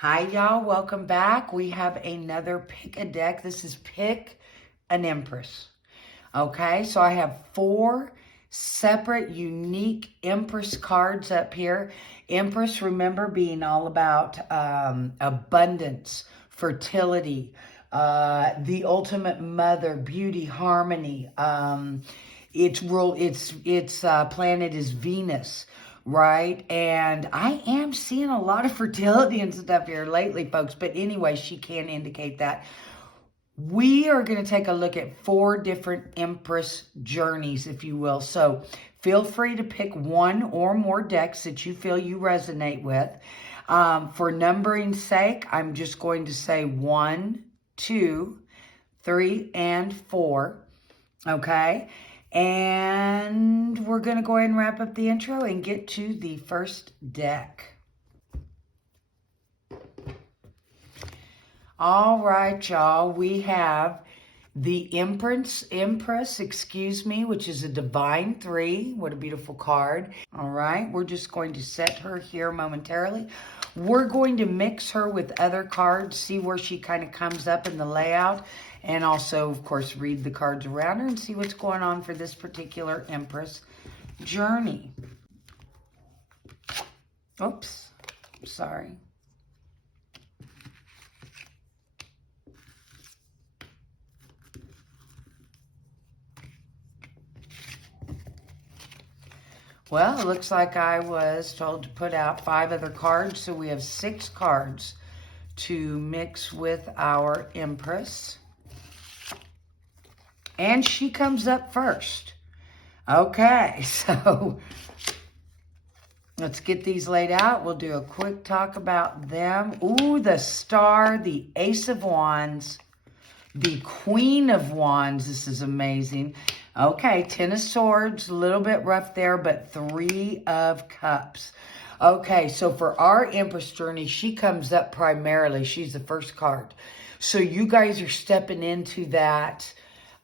Hi, y'all. Welcome back. We have another pick a deck. This is Pick an Empress. Okay, so I have 4 separate, unique Empress cards up here. Empress, remember, being all about abundance, fertility, the ultimate mother, beauty, harmony. Its planet is Venus, right? And I am seeing a lot of fertility and stuff here lately, folks. But anyway, she can indicate that. We are going to take a look at 4 different Empress journeys, if you will. So feel free to pick one or more decks that you feel you resonate with. For numbering's sake, I'm just going to say 1, 2, 3, and 4. Okay? And we're going to go ahead and wrap up the intro and get to the first deck. All right, y'all. We have the Empress, which is a Divine 3. What a beautiful card. All right, we're just going to set her here momentarily. We're going to mix her with other cards, see where she kind of comes up in the layout, and also, of course, read the cards around her and see what's going on for this particular Empress journey. Oops, sorry. Well, it looks like I was told to put out 5 other cards, so we have 6 cards to mix with our Empress. And she comes up first. Okay, so let's get these laid out. We'll do a quick talk about them. Ooh, the Star, the Ace of Wands, the Queen of Wands. This is amazing. Okay, 10 of Swords, a little bit rough there, but 3 of Cups. Okay, so for our Empress journey, she comes up primarily. She's the first card. So you guys are stepping into that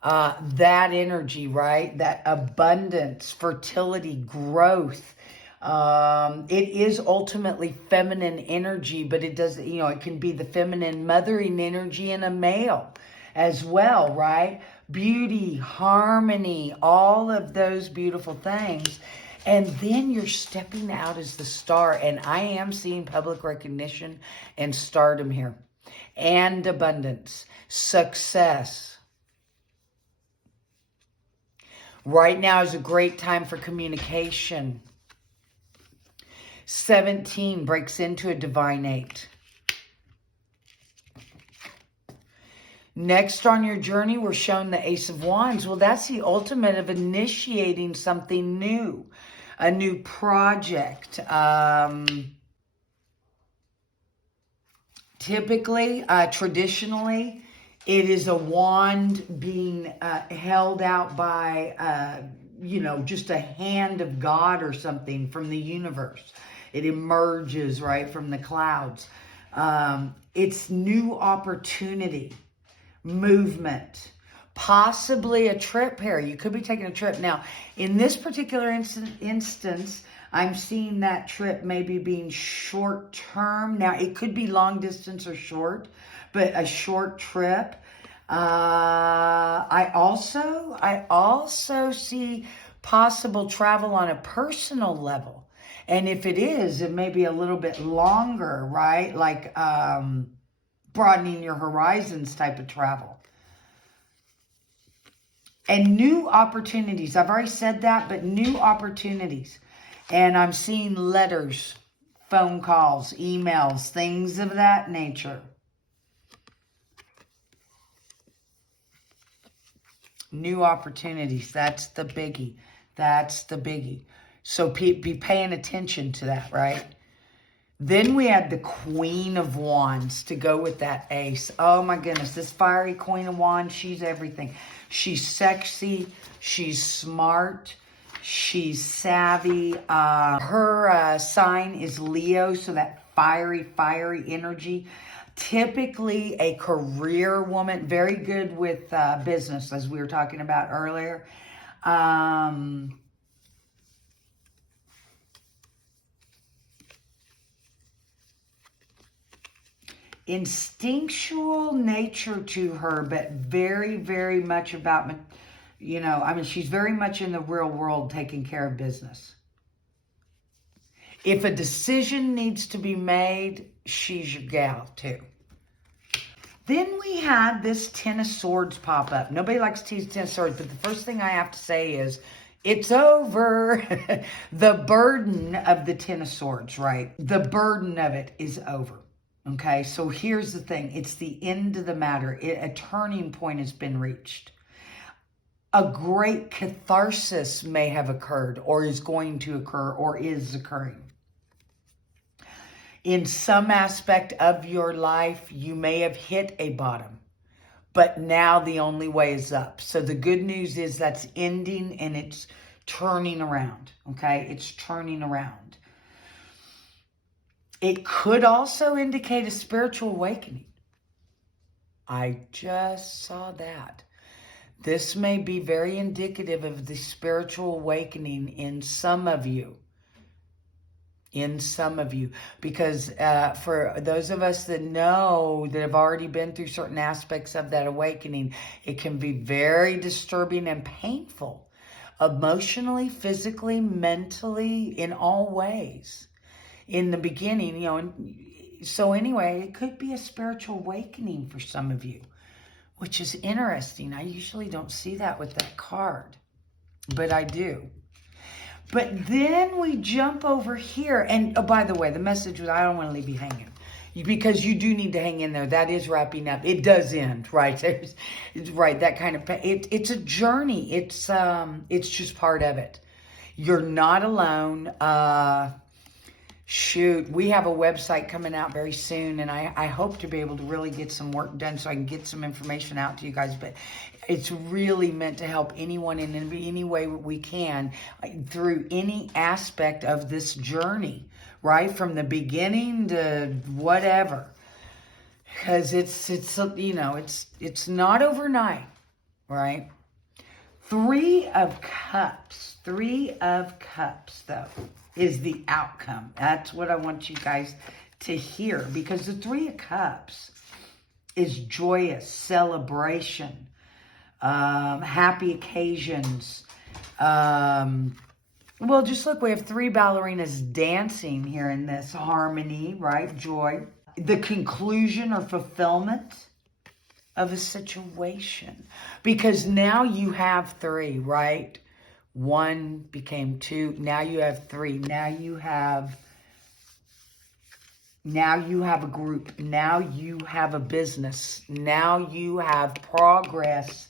energy, right? That abundance, fertility, growth. It is ultimately feminine energy, but it does, it can be the feminine mothering energy in a male as well, right? Beauty, harmony, all of those beautiful things. And then you're stepping out as the Star. And I am seeing public recognition and stardom here. And abundance, success. Right now is a great time for communication. 17 breaks into a Divine 8. Next on your journey, we're shown the Ace of Wands. Well, that's the ultimate of initiating something new, a new project. Typically, traditionally, it is a wand being held out by, just a hand of God or something from the universe. It emerges, right, from the clouds. It's new opportunity. Movement, possibly a trip here. You could be taking a trip. Now, in this particular instance, I'm seeing that trip maybe being short term. Now, it could be long distance or short, but a short trip. I also see possible travel on a personal level. And if it is, it may be a little bit longer, right? Like, broadening your horizons type of travel. And new opportunities. I've already said that, but new opportunities. And I'm seeing letters, phone calls, emails, things of that nature. New opportunities. That's the biggie. That's the biggie. So be paying attention to that, right? Then we had the Queen of Wands to go with that Ace. Oh my goodness, this fiery Queen of Wands, she's everything. She's sexy, she's smart, she's savvy. Her sign is Leo, so that fiery energy. Typically a career woman, very good with business, as we were talking about earlier. instinctual nature to her, but very, very much about, you know, I mean, she's very much in the real world taking care of business. If a decision needs to be made, she's your gal too. Then we had this Ten of Swords pop up. Nobody likes to use Ten of Swords, but the first thing I have to say is, it's over. The burden of the Ten of Swords, right? The burden of it is over. Okay, so here's the thing. It's the end of the matter. A turning point has been reached. A great catharsis may have occurred, or is going to occur, or is occurring. In some aspect of your life, you may have hit a bottom, but now the only way is up. So the good news is that's ending and it's turning around, okay? It's turning around. It could also indicate a spiritual awakening. I just saw that. This may be very indicative of the spiritual awakening in some of you. In some of you, because for those of us that know, that have already been through certain aspects of that awakening, it can be very disturbing and painful, emotionally, physically, mentally, in all ways. In the beginning, you know, and so anyway, it could be a spiritual awakening for some of you, which is interesting. I usually don't see that with that card, but I do. But then we jump over here. And oh, by the way, the message was, I don't want to leave you hanging. Because you do need to hang in there. That is wrapping up. It does end, right? Right, that kind of, it's a journey. It's just part of it. You're not alone. Shoot, we have a website coming out very soon, and I hope to be able to really get some work done so I can get some information out to you guys. But it's really meant to help anyone in any way we can through any aspect of this journey, right? From the beginning to whatever. Because it's you know, it's not overnight, right? 3 of Cups. 3 of Cups, though, is the outcome. That's what I want you guys to hear. Because the 3 of Cups is joyous, celebration, happy occasions. Well, just look, we have 3 ballerinas dancing here in this harmony, right? Joy. The conclusion or fulfillment of a situation. Because now you have 3, right? 1 became 2. Now you have 3. Now you have a group. Now you have a business. Now you have progress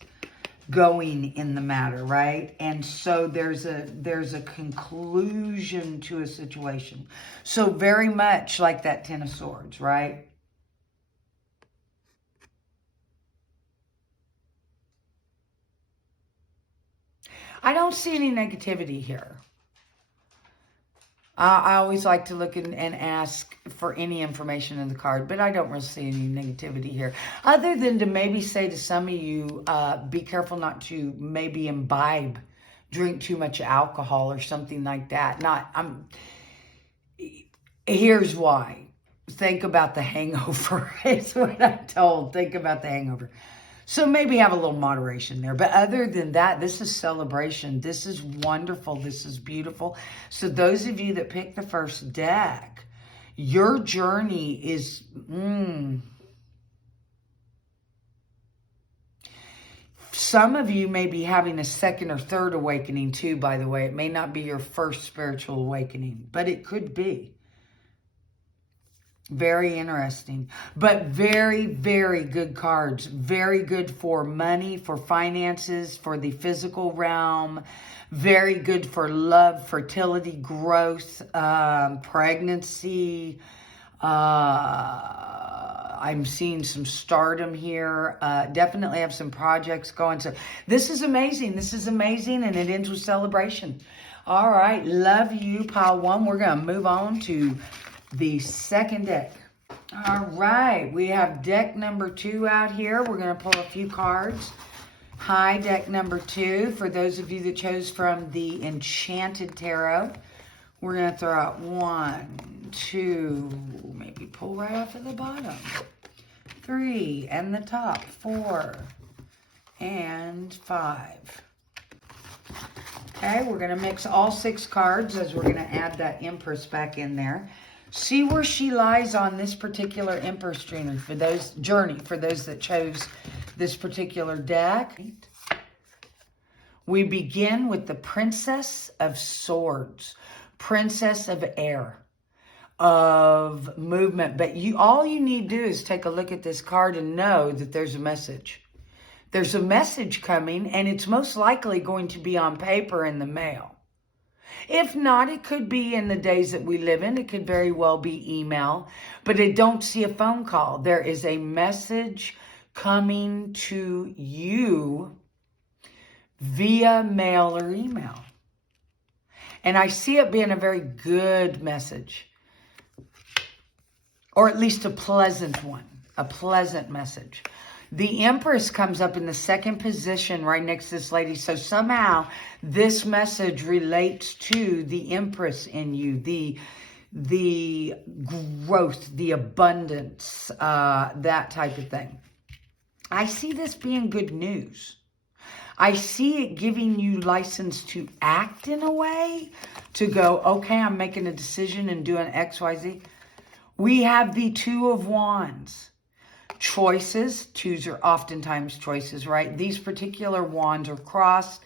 going in the matter, right? And so there's a conclusion to a situation. So very much like that Ten of Swords, right? I don't see any negativity here. I always like to look and ask for any information in the card, but I don't really see any negativity here. Other than to maybe say to some of you, be careful not to maybe drink too much alcohol or something like that. Here's why. Think about the hangover. Is what I'm told. Think about the hangover. So maybe have a little moderation there. But other than that, this is celebration. This is wonderful. This is beautiful. So those of you that picked the first deck, your journey is... Some of you may be having a second or third awakening too, by the way. It may not be your first spiritual awakening, but it could be. Very interesting, but very, very good cards. Very good for money, for finances, for the physical realm. Very good for love, fertility, growth, pregnancy. I'm seeing some stardom here. Definitely have some projects going. So this is amazing. This is amazing, and it ends with celebration. All right, love you, pile 1. We're going to move on to the second deck. All right, we have deck number 2 out here. We're going to pull a few cards. Hi, deck number 2. For those of you that chose from the Enchanted Tarot, we're going to throw out 1, 2, maybe pull right off of the bottom. 3, and the top, 4, and 5. Okay, we're going to mix all 6 cards as we're going to add that Empress back in there. See where she lies on this particular Empress journey for those that chose this particular deck. We begin with the Princess of Swords, Princess of Air, of movement. But all you need to do is take a look at this card and know that there's a message. There's a message coming, and it's most likely going to be on paper in the mail. If not, it could be in the days that we live in. It could very well be email, but I don't see a phone call. There is a message coming to you via mail or email. And I see it being a very good message, or at least a pleasant one, a pleasant message. The Empress comes up in the 2nd position right next to this lady. So somehow this message relates to the Empress in you, the growth, the abundance, that type of thing. I see this being good news. I see it giving you license to act in a way, to go, okay, I'm making a decision and doing X, Y, Z. We have the 2 of Wands. Choices. 2s are oftentimes choices, right? These particular wands are crossed.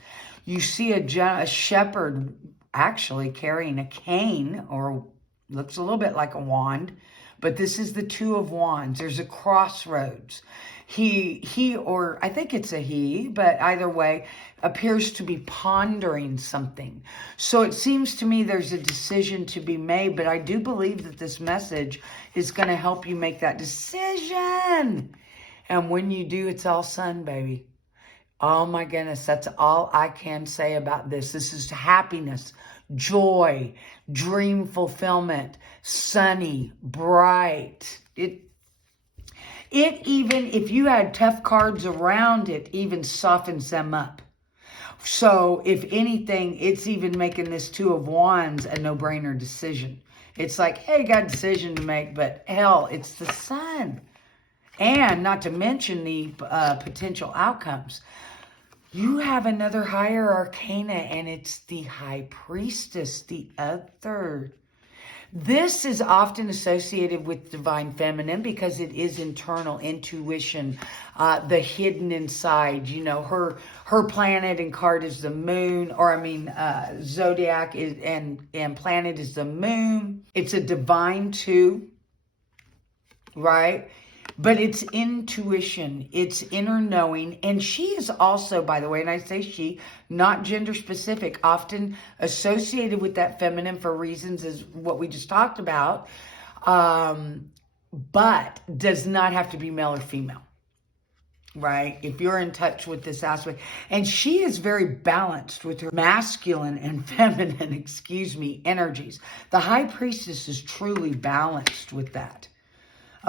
You see a shepherd actually carrying a cane, or looks a little bit like a wand, but this is the 2 of Wands. There's a crossroads. He, or I think it's a he, but either way, appears to be pondering something. So it seems to me there's a decision to be made, but I do believe that this message is going to help you make that decision. And when you do, it's all sun, baby. Oh my goodness, that's all I can say about this. This is happiness, joy, dream fulfillment, sunny, bright. It even, if you had tough cards around it, even softens them up. So if anything, it's even making this 2 of Wands a no-brainer decision. It's like, hey, got a decision to make, but hell, it's the sun. And not to mention the potential outcomes. You have another higher arcana, and it's the High Priestess, the other. This is often associated with divine feminine because it is internal intuition, the hidden inside. You know, her planet and card is the moon, or zodiac is and planet is the moon. It's a divine too, right? But it's intuition, it's inner knowing. And she is also, by the way, and I say she, not gender specific, often associated with that feminine for reasons as what we just talked about, but does not have to be male or female, right? If you're in touch with this aspect. And she is very balanced with her masculine and feminine, energies. The High Priestess is truly balanced with that.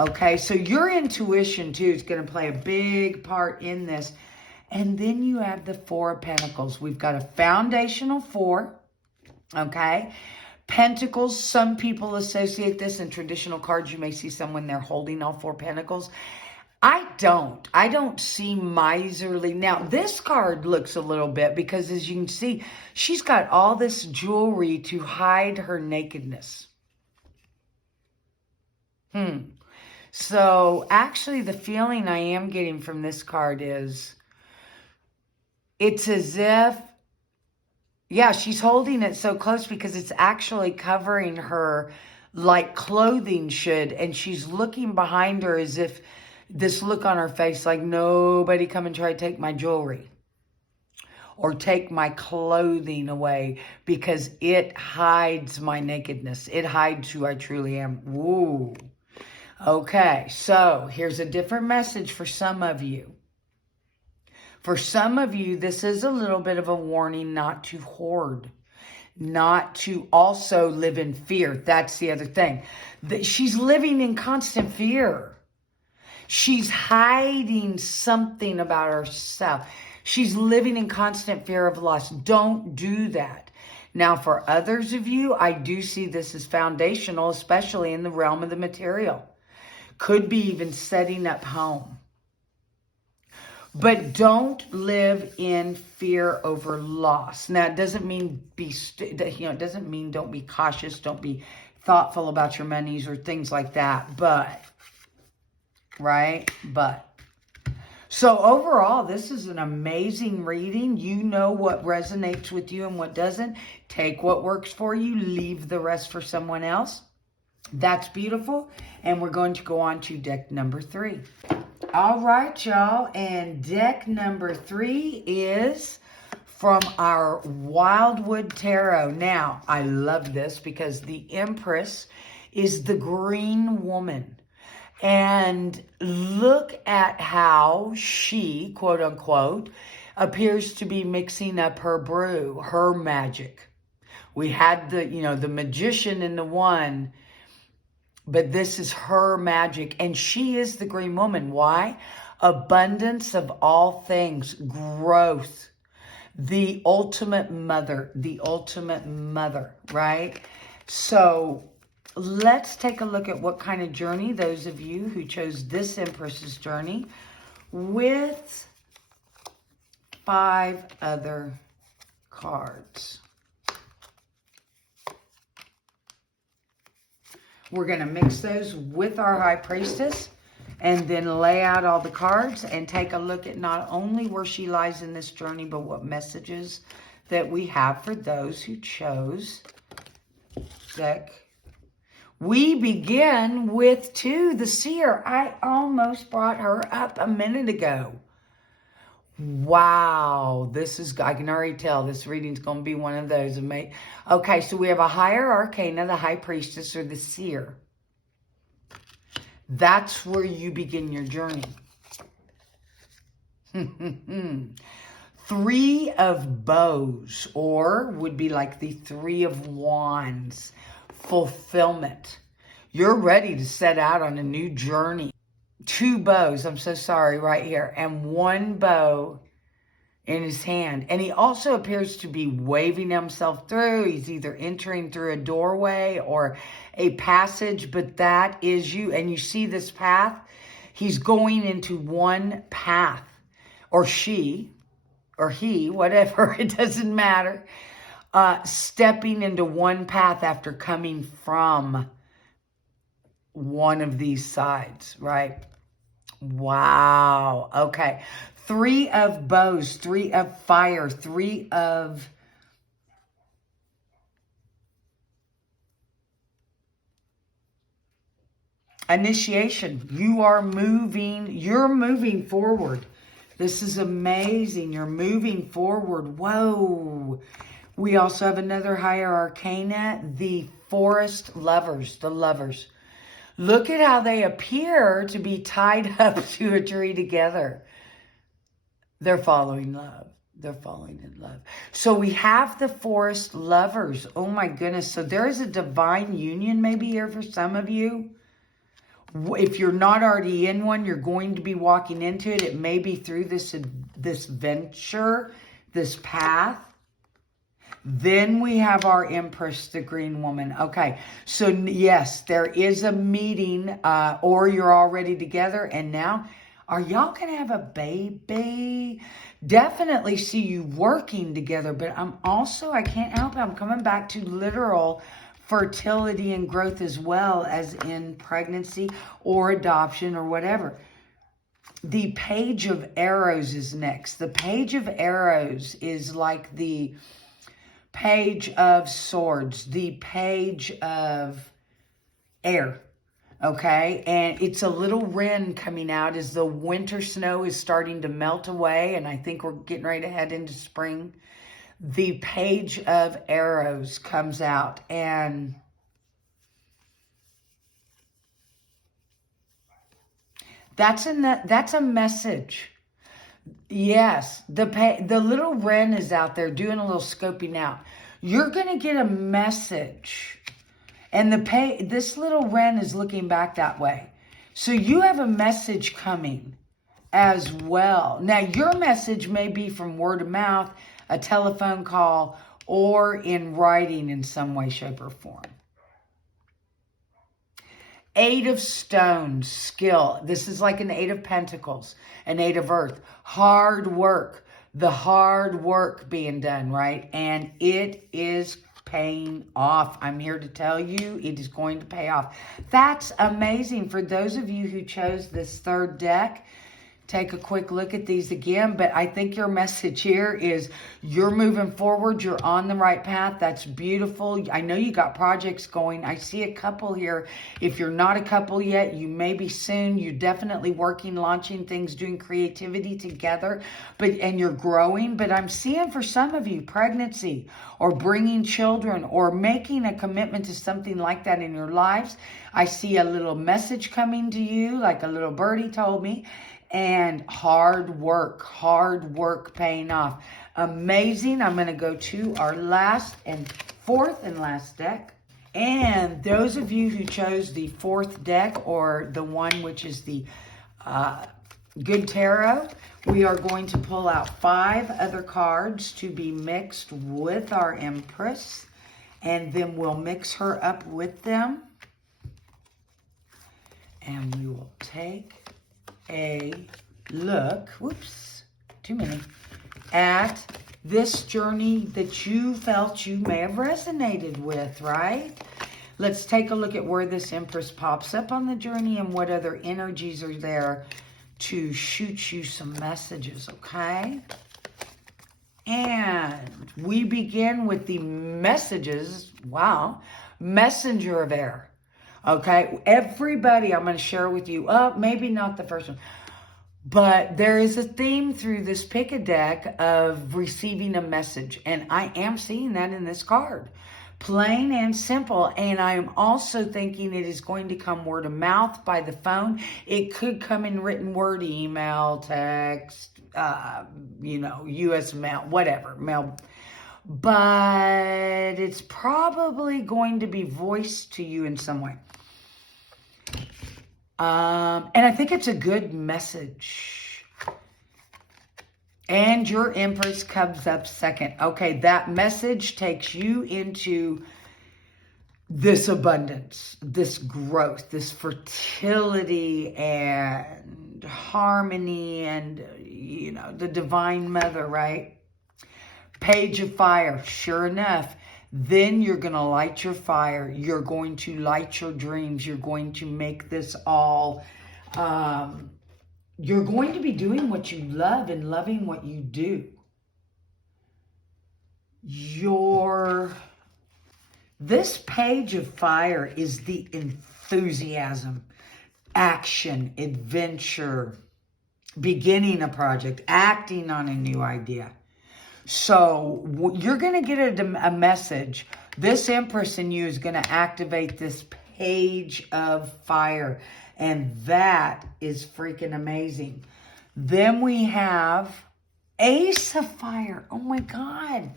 Okay, so your intuition, too, is going to play a big part in this. And then you have the 4 of Pentacles. We've got a foundational 4, okay? Pentacles, some people associate this in traditional cards. You may see someone there holding all 4 Pentacles. I don't see miserly. Now, this card looks a little bit because, as you can see, she's got all this jewelry to hide her nakedness. So actually the feeling I am getting from this card is it's as if, yeah, she's holding it so close because it's actually covering her like clothing should. And she's looking behind her as if this look on her face like nobody come and try to take my jewelry or take my clothing away because it hides my nakedness. It hides who I truly am. Ooh. Okay, so here's a different message for some of you. For some of you, this is a little bit of a warning not to hoard, not to also live in fear. That's the other thing. She's living in constant fear. She's hiding something about herself. She's living in constant fear of loss. Don't do that. Now, for others of you, I do see this as foundational, especially in the realm of the material. Could be even setting up home. But don't live in fear over loss. Now, it doesn't mean it doesn't mean don't be cautious, don't be thoughtful about your monies or things like that. But, right? But. So overall, this is an amazing reading. You know what resonates with you and what doesn't. Take what works for you. Leave the rest for someone else. That's beautiful. And we're going to go on to deck number 3. All right, y'all. And deck number 3 is from our Wildwood Tarot. Now, I love this because the Empress is the green woman. And look at how she, quote unquote, appears to be mixing up her brew, her magic. We had the magician in the one, but this is her magic. And she is the green woman. Why? Abundance of all things, growth, the ultimate mother, right? So let's take a look at what kind of journey, those of you who chose this Empress's journey, with 5 other cards. We're going to mix those with our High Priestess and then lay out all the cards and take a look at not only where she lies in this journey, but what messages that we have for those who chose deck. We begin with 2, the Seer. I almost brought her up a minute ago. Wow, I can already tell this reading's going to be one of those. Okay, so we have a higher arcana, the High Priestess or the Seer. That's where you begin your journey. 3 of Bows, or would be like the 3 of Wands. Fulfillment. You're ready to set out on a new journey. 2 bows, I'm so sorry, right here. And 1 bow in his hand. And he also appears to be waving himself through. He's either entering through a doorway or a passage, but that is you. And you see this path? He's going into one path. Or she, or he, whatever, it doesn't matter. Stepping into one path after coming from one of these sides, right? Wow. Okay. 3 of Bows, 3 of Fire, 3 of initiation. You're moving forward. This is amazing. You're moving forward. Whoa. We also have another higher arcana, the Forest Lovers, the lovers. Look at how they appear to be tied up to a tree together. They're following love. They're falling in love. So we have the Forest Lovers. Oh my goodness. So there is a divine union maybe here for some of you. If you're not already in one, you're going to be walking into it. It may be through this venture, this path. Then we have our Empress, the green woman. Okay, so yes, there is a meeting or you're already together. And now, are y'all going to have a baby? Definitely see you working together. But I can't help it. I'm coming back to literal fertility and growth as well as in pregnancy or adoption or whatever. The Page of Arrows is next. The Page of Arrows is like the Page of Swords, the Page of Air, okay? And it's a little wren coming out as the winter snow is starting to melt away, and I think we're getting ready to head into spring. The Page of Arrows comes out, and that's a message. Yes, the little wren is out there doing a little scoping out. You're going to get a message. And this little wren is looking back that way. So you have a message coming as well. Now, your message may be from word of mouth, a telephone call, or in writing in some way, shape, or form. Eight of Stones, skill. This is like an Eight of Pentacles, an Eight of Earth. Hard work. The hard work being done, right? And it is paying off. I'm here to tell you it is going to pay off. That's amazing. For those of you who chose this third deck, take a quick look at these again, but I think your message here is you're moving forward. You're on the right path. That's beautiful. I know you got projects going. I see a couple here. If you're not a couple yet, you may be soon. You're definitely working, launching things, doing creativity together, and you're growing. But I'm seeing for some of you, pregnancy or bringing children or making a commitment to something like that in your lives. I see a little message coming to you, like a little birdie told me. And hard work paying off. Amazing. I'm going to go to our fourth and last deck. And those of you who chose the fourth deck, or the one which is the Good Tarot, we are going to pull out 5 other cards to be mixed with our Empress. And then we'll mix her up with them. And we will take a look, whoops, too many, at this journey that you felt you may have resonated with, right? Let's take a look at where this Empress pops up on the journey and what other energies are there to shoot you some messages, okay? And we begin with the messages, wow, Messenger of Air. Okay, everybody, I'm going to share with you, maybe not the first one, but there is a theme through this pick a deck of receiving a message. And I am seeing that in this card. Plain and simple. And I am also thinking it is going to come word of mouth by the phone. It could come in written word, email, text, U.S. mail, whatever, mail. But it's probably going to be voiced to you in some way. And I think it's a good message. And your Empress comes up second. Okay, that message takes you into this abundance, this growth, this fertility and harmony and, the Divine Mother, right? Page of Fire, sure enough. Then you're going to light your fire. You're going to light your dreams. You're going to make this all. You're going to be doing what you love and loving what you do. This Page of Fire is the enthusiasm, action, adventure, beginning a project, acting on a new idea. So you're going to get a message. This Empress in you is going to activate this Page of Fire. And that is freaking amazing. Then we have Ace of Fire. Oh my God.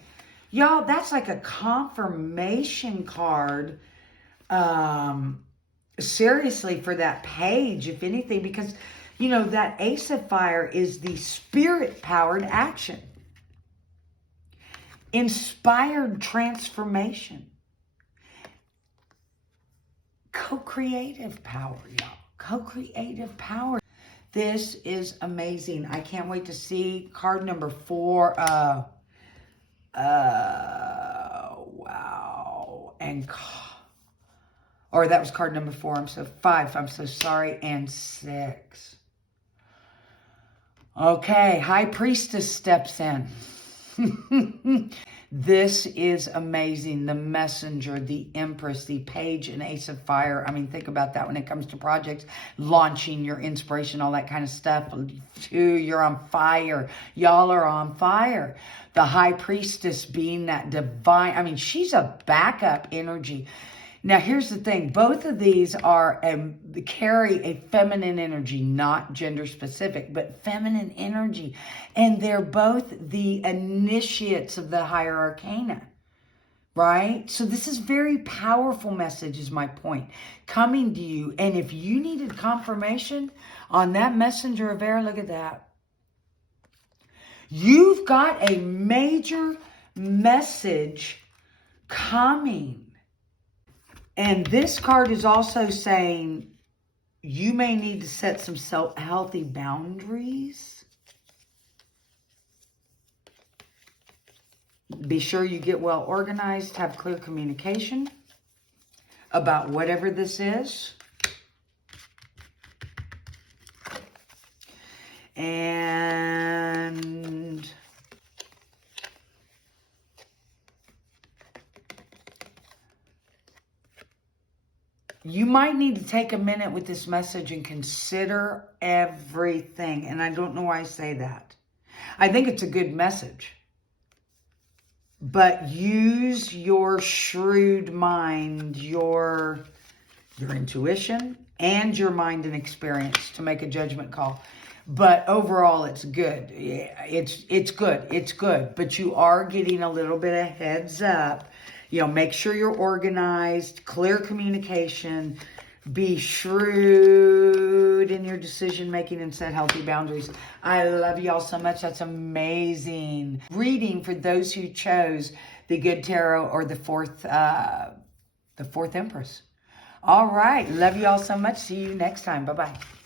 Y'all, that's like a confirmation card. Seriously, for that page, if anything. Because, that Ace of Fire is the spirit-powered action. Inspired transformation. Co-creative power, y'all. Co-creative power. This is amazing. I can't wait to see card number 4. Wow. Or that was card number 4. 5. I'm so sorry. And 6. Okay. High Priestess steps in. This is amazing. The Messenger, the Empress, the Page, and Ace of Fire. I mean, think about that when it comes to projects, launching your inspiration, all that kind of stuff. You're on fire. Y'all are on fire. The High Priestess being that divine, she's a backup energy. Now, here's the thing. Both of these carry a feminine energy, not gender specific, but feminine energy. And they're both the initiates of the higher arcana, right? So this is very powerful message is my point, coming to you. And if you needed confirmation on that Messenger of Air, look at that. You've got a major message coming. And this card is also saying you may need to set some healthy boundaries. Be sure you get well organized, have clear communication about whatever this is. And you might need to take a minute with this message and consider everything. And I don't know why I say that. I think it's a good message. But use your shrewd mind, your intuition, and your mind and experience to make a judgment call. But overall, it's good. It's good. It's good. But you are getting a little bit of heads up. Make sure you're organized, clear communication, be shrewd in your decision making, and set healthy boundaries. I love y'all so much. That's amazing. Reading for those who chose the Good Tarot or the fourth Empress. All right. Love you all so much. See you next time. Bye-bye.